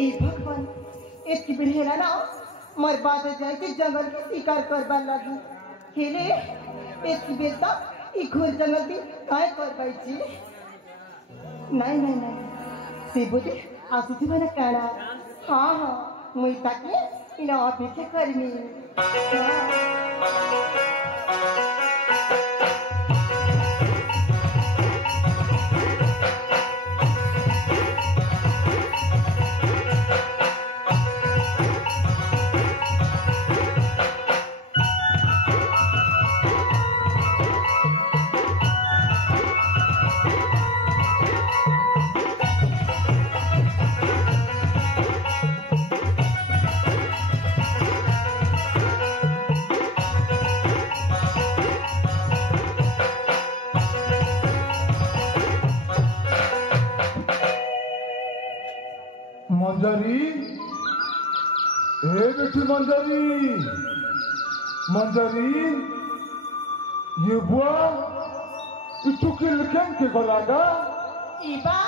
ए भगवान एतकी बेर हेला ना मोर बात जाए के जंगल के शिकार करबा लगी हेले एतकी बेर तक ई घोर जंगल की काय करबाई छी नहीं नहीं नहीं से बोले आसु थी मैंने कहना हाँ हाँ मुई ताके इना अपेक्षा करनी मंजरी ए बेटी मंजरी मंजरी ये बुआ इतु के लिखन के गलागा इबा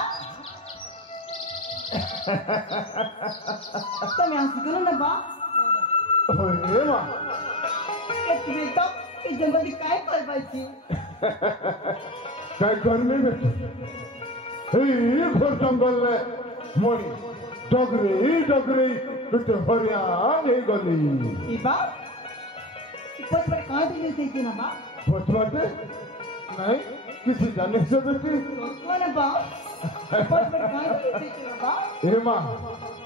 તમે આંસુ કરો ને બા ओए मां એક બેર તો એ જંગલ ની કાય કરવાય છે काय करने बेटी ए घोर जंगल में मोई डगरे डगरे बेटे हरिया ले गली इबा इपस पर कहां दिले से ना बा बचवाते नहीं किसी जाने से बेटी कोन बा इपस पर कहां दिले से ना बा ए मां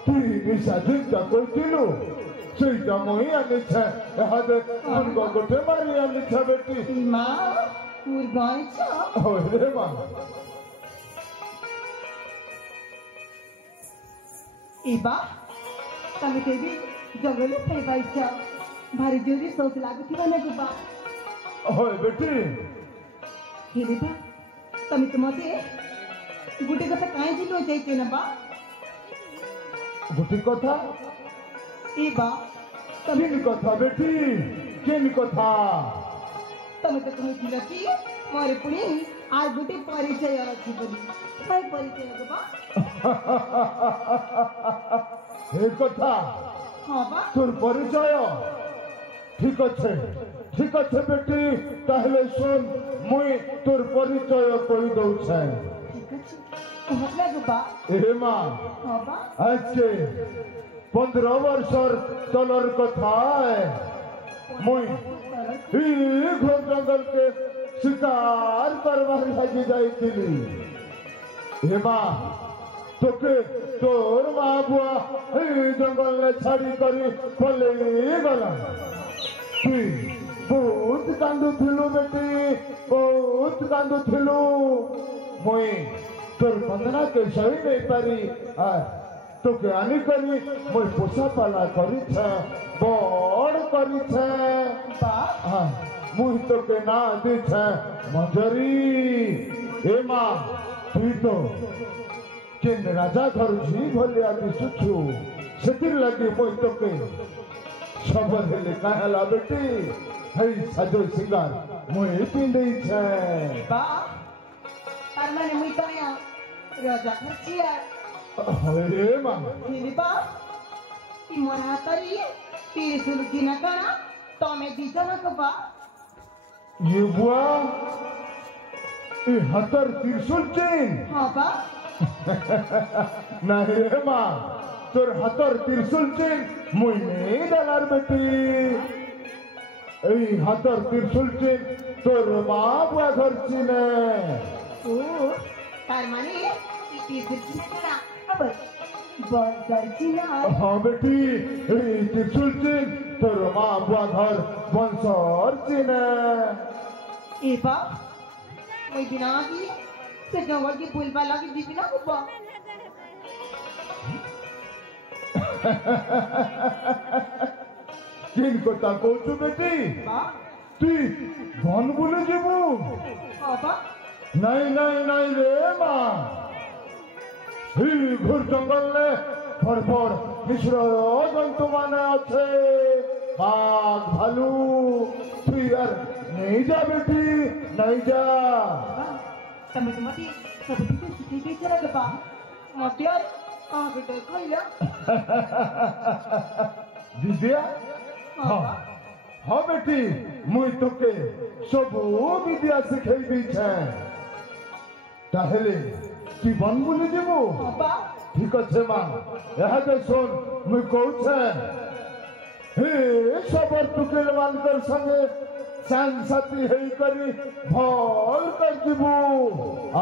तू निशा दिखता कोई किलो ସେଇଟା ମୁଇଁ ଆନିଛେ ଏହାଦେ ମୁନଗ ଗୋଟେ ମାରି ଆନିଛେ ବେଟି ମା ମୁର ଗାଇଛ ଓରେ ମା इबा तमे केबी जंगल में पाइछ भारी जोरी सोच लागुथिबा ने गुबा ओए बेटी हेरे बा तमे तो मते गुटे कथा काहे जिलो जाइते ना बा गोटी कथा इबा केन कथा बेटी केन कथा तमे तो कहै छिला कि मोर पुणी आज गुटे परिचय अछि बोली काय परिचय गुबा हे कथा हां बा तोर परिचय ठीक अच्छे बेटी ताहले सुन मुई तोर परिचय कहि दउ छै ठीक अछि कहला गुबा ए मां हां बा आज के 15 वर्षर तलर कथा है मुई ई घोर जंगल के शिकार करवार लगी जाइतिली हे मां तोके तोर मां बुआ ई जंगल ने छाड़ी करी पले गला तू बहुत कांदुथिलु बेटी बहुत कांदुथिलु मुई तोर बंदना के सही नहीं पारी तोके आनी करी मुई पोसा पाला करी छे बड़ करी छे बा हां मुई तोके ना दी छे मंजरी ए मां तू तो केन राजा घर जी भलिया दिसुछु सेतिर लगी मुई तोके खबर हेले कहला बेटी हई सजो सिंगार मुई पिंदई छे बा तार माने मुई तो या राजा खचिया अरे मां हेले बा ई मोर हातरी तीर सुलकी ना करा तमे दिस ना कबा ये बुआ ये हतर त्रिशूल चेन हां बा नहीं रे मां तोर हतर त्रिशूल चेन मुई नहीं दलार बेटी ए हतर त्रिशूल चेन तोर मां बुआ घर चिने ओ तार माने ई तीर सुलकी ना करा अब बंसरची ना हाँ बेटी ए त्रिशूल चेन तोर मां बुआ घर बंसर चिने ए बा मुई बिना की से जंगल की फूल वाला की दीपिना कुबा किन कोता कोचु बेटी बा तू बन बोले जीवु हां बा नहीं नहीं नहीं रे मां ही घोर जंगल ने फरफर मिश्र जंतु माने अच्छे बाघ भालू तू यार नहीं जा बेटी नहीं जा तमे तो मती सब भी सिटी भी चला के बा मत यार कहां बेटे खइला विद्या हाँ हाँ बेटी मुई तोके सबू विद्या सिखाई दी छे ताहले तू बन बोली जेबो बा ठीक আছে মা এহাতে শোন মুই কইছে হে সবার টুকেল মানকর সঙ্গে সাংসাতি হেই করি ভল কর দিবু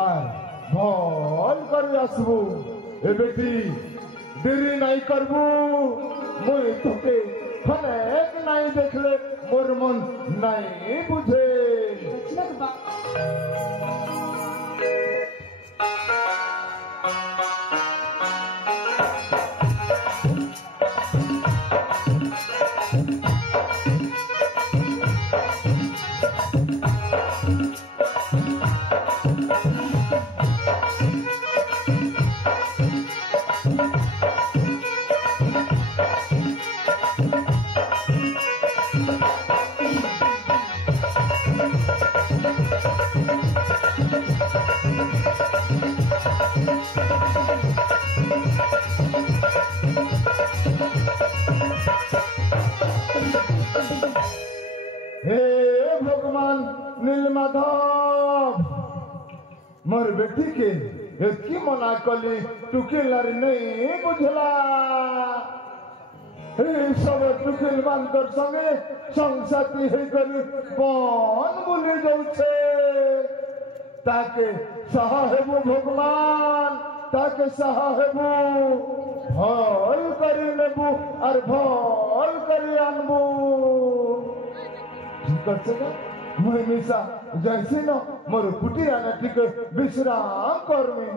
আর ভল করে আসবু এ বেটি দেরি নাই করবু মুই তোকে অনেক নাই দেখলে মোর মন নাই বুঝে चला के बा हे भगवान नीलमाधव मोर बेटी के की मना कली टुकेलार नहीं बुझला हे सब टुकेल मानकर संगे संसाती हे करी बन बोली जाउछे ताके सहा हेबु भगवान ताके सहा हेबु भल करी नेबु और भल करी आनबु ठीक আছে না মই নিশা যাইছি না মোর কুটিরা না ঠিক বিশ্রাম করমি